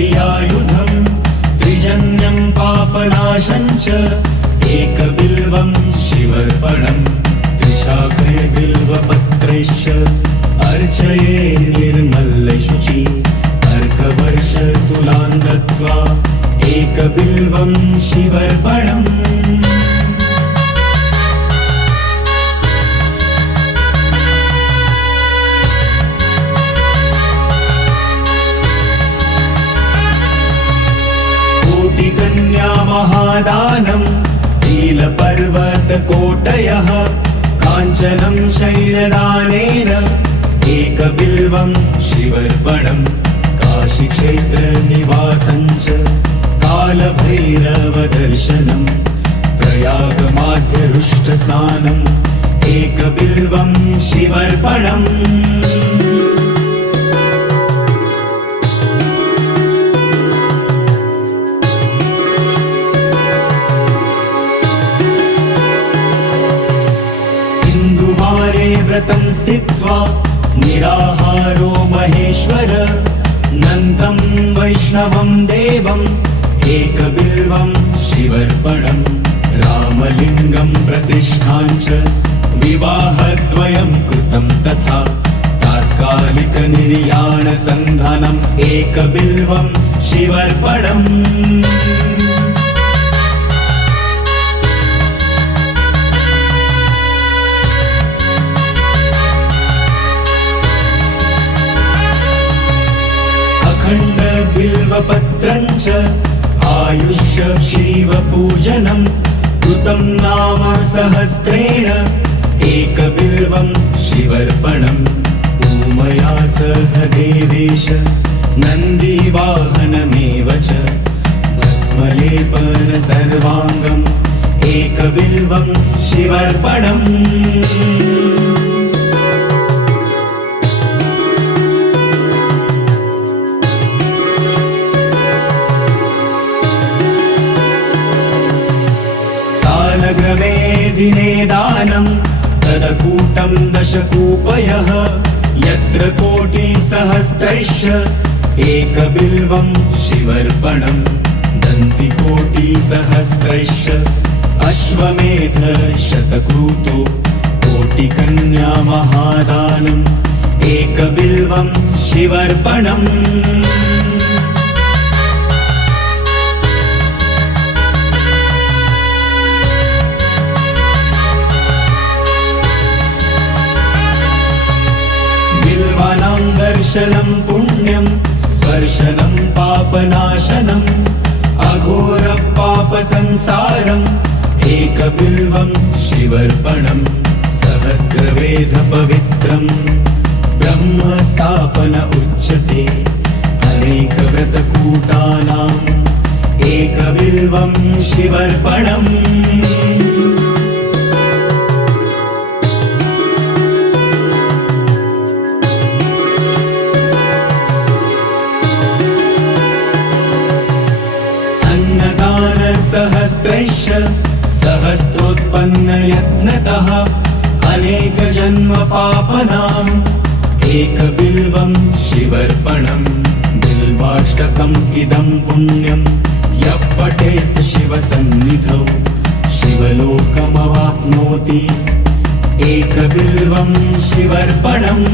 त्र्यम्बकं त्रिजन्यं पापनाशं च एकबिल्वं शिवर्पणम् त्रिशाखे बिल्वपत्रैश्च अर्चये निर्मलशुचि अर्कवर्षतुलां दत्त्वा एकबिल्वं शिवर्पणम् कोटिकन्या महादानं नीलपर्वतकोटयः काञ्चनं शैलदानेन एकबिल्वं शिवर्पणम् काशीक्षेत्रनिवासं च कालभैरवदर्शनं प्रयागमाध्यरुष्टस्नानम् एकबिल्वं शिवर्पणम् व्रतं स्थित्वा निराहारो महेश्वर नन्दं वैष्णवं देवम् एकबिल्वं शिवर्पणम् रामलिङ्गं प्रतिष्ठां च विवाहद्वयं कृतं तथा तात्कालिकनिर्याणसन्धानम् एकबिल्वं शिवर्पणम् बिल्वपत्रं च आयुष्य शिवपूजनं कृतं नाम सहस्रेण एकबिल्वं शिवर्पणम् उमया सह देवेश नन्दिवाहनमेव च भस्मलेपन सर्वाङ्गम् एकबिल्वं शिवर्पणम् सालग्रमे दिने दानं तदकूटं दशकूपयः यत्र कोटिसहस्रैश्च एकबिल्वं शिवर्पणम् दन्तिकोटिसहस्रैश्च अश्वमेधशतक्रूतो कोटिकन्या महादानम् एकबिल्वं शिवर्पणम् दर्शनं पुण्यं स्पर्शनं पापनाशनम् अघोरपापसंसारम् एकबिल्वं शिवर्पणम् सहस्रवेदपवित्रं ब्रह्मस्थापन उच्यते अनेकव्रतकूटानाम् एकबिल्वं शिवर्पणम् सहस्रैश्च सहस्रोत्पन्नयत्नतः अनेकजन्मपापनाम् एकबिल्वं शिवर्पणम् बिल्वाष्टकम् इदं पुण्यं यः पठेत् शिवसन्निधौ शिवलोकमवाप्नोति एकबिल्वं शिवर्पणम्